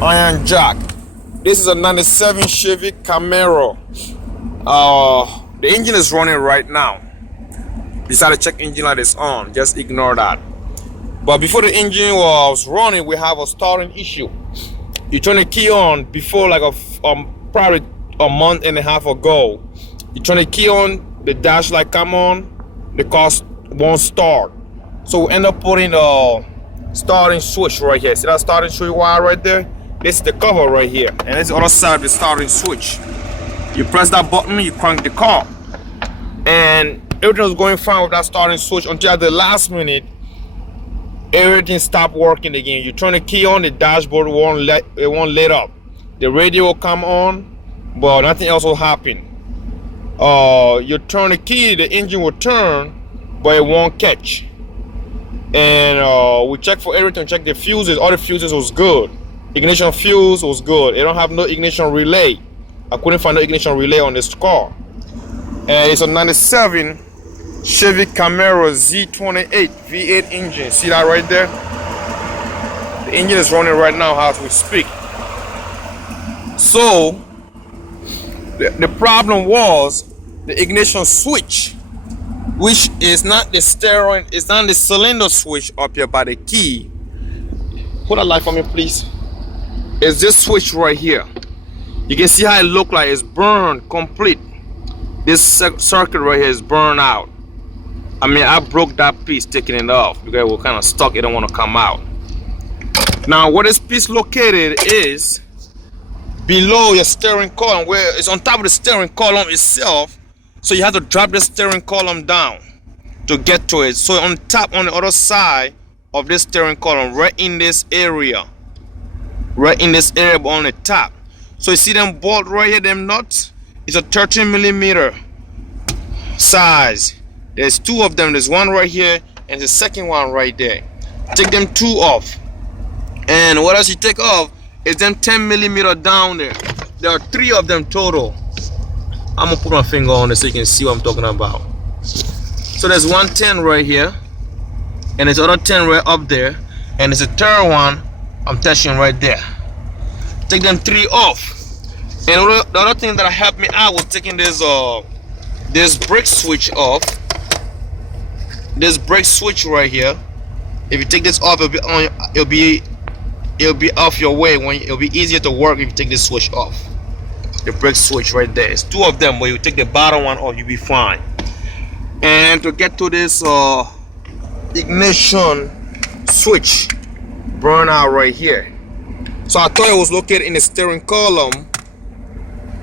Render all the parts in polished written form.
Iron jack. This is a 97 Chevy Camaro. The engine is running right now. Decided to check engine light is on. Just ignore that. But before the engine was running, we have a starting issue. You turn the key on before like probably a month and a half ago. You turn the key on, the dash light come on, the car won't start. So we end up putting a starting switch right here. See that starting switch wire right there? This is the cover right here, and this is the other side of the starting switch. You press that button, you crank the car, and everything was going fine with that starting switch until at the last minute, everything stopped working again. You turn the key on, the dashboard won't light up. The radio will come on, but nothing else will happen. You turn the key, the engine will turn, but it won't catch. And we checked for everything, checked the fuses. All the fuses was good. Ignition fuse was good. It don't have no ignition relay. I couldn't find no ignition relay on this car. And it's a 97 Chevy Camaro Z28 V8 engine. See that right there? The engine is running right now as we speak. So the problem was the ignition switch, which is not the steering, it's not the cylinder switch up here by the key. Hold that light for me, please. It's this switch right here. You can see how it look like it's burned complete. This circuit right here is burned out. I mean, I broke that piece taking it off because it was kind of stuck. It don't want to come out. Now, where this piece located is below your steering column, where it's on top of the steering column itself. So you have to drop the steering column down to get to it. So on top, on the other side of this steering column, right in this area, but on the top. So you see them bolt right here, them nuts? It's a 13mm size. There's two of them. There's one right here and the second one right there. Take them two off. And what else you take off is them 10mm down there. There are three of them total. I'm gonna put my finger on it so you can see what I'm talking about. So there's 110 right here, and there's other 10 right up there, and there's a third one I'm touching right there. Take them three off. And the other thing that helped me out was taking this brake switch off. This brake switch right here. If you take this off, it'll be off your way. It'll be easier to work if you take this switch off. The brake switch right there. It's two of them, but you take the bottom one off, you'll be fine. And to get to this ignition switch burnout right here. So I thought it was located in the steering column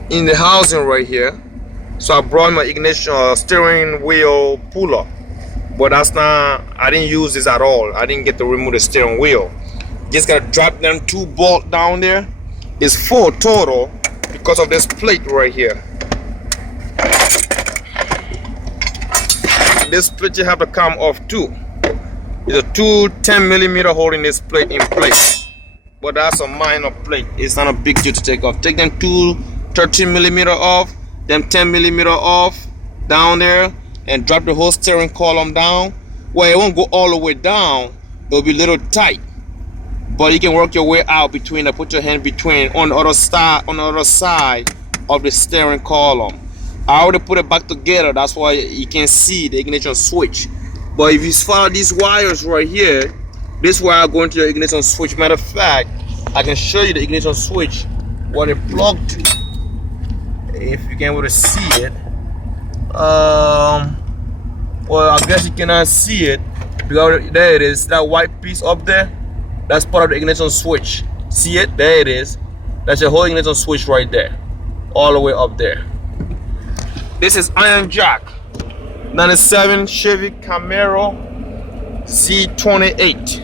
in the housing right here. So I brought my ignition steering wheel puller, but that's not, I didn't use this at all. I didn't get to remove the steering wheel. Just gotta drop them two bolts down there. It's 4 total because of this plate right here. This plate you have to come off too. It's a 10mm holding this plate in place. But that's a minor plate. It's not a big deal to take off. Take them two 13mm off, them 10mm off down there, and drop the whole steering column down. Well, it won't go all the way down. It'll be a little tight. But you can work your way out between. Put your hand between on the other side of the steering column. I already put it back together. That's why you can see the ignition switch. But if you follow these wires right here, this wire going to your ignition switch. Matter of fact, I can show you the ignition switch what it plugged to. If you can able to see it. Well, I guess you cannot see it because there it is. That white piece up there. That's part of the ignition switch. See it? There it is. That's your whole ignition switch right there. All the way up there. This is Iron Jack 97 Chevy Camaro Z28.